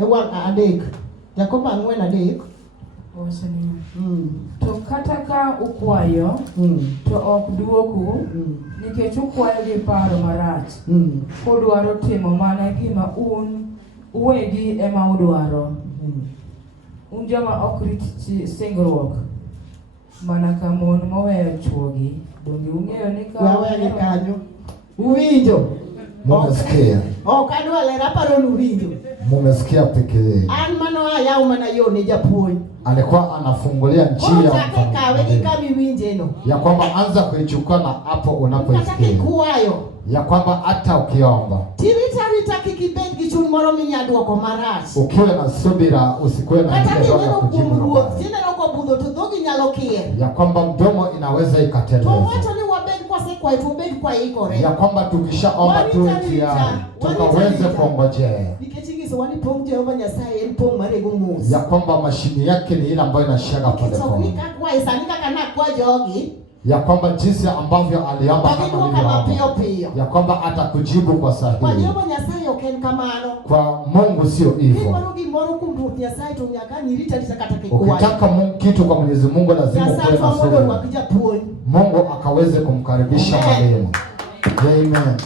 Ewa adek. Jakobo ang'wen adek. To kata ka ukwayo to ok duoku nikech ukwayo gi paro marach. Udwaro timo mana gima un uwegi ema udwaro. Un joma ok rit singruok mana ka mon moweyo chuogi. Donge ung'eyo ni ka wawegi kanyo. Uwinjo? Mumesikia? Kadwa lera paro uwinjo. Mumesikia pekee. An mano ayao mana yo ne japuonj. Alikuwa anafungulia njia ya kwamba anza kuichukua na hapo unapoisikia. Ya kwamba hata ukiomba. Ukiwe na subira, usikuwe na njia ya kujibu. Ya kwamba mdomo inaweza ikateleza. Ya kwamba tukishaomba tu tukaweze kuongojea. Ya kwamba mashini yake ni ile ambayo inashaga pale pale. Ya kwamba jinsi ambavyo aliomba ya kwamba atakujibu kwa sahihi. Kwa Mungu sio hivyo. Ukitaka kitu kwa Mwenyezi Mungu lazima uwe na subira. Mungu akaweze kumkaribisha mwalimu. Amen.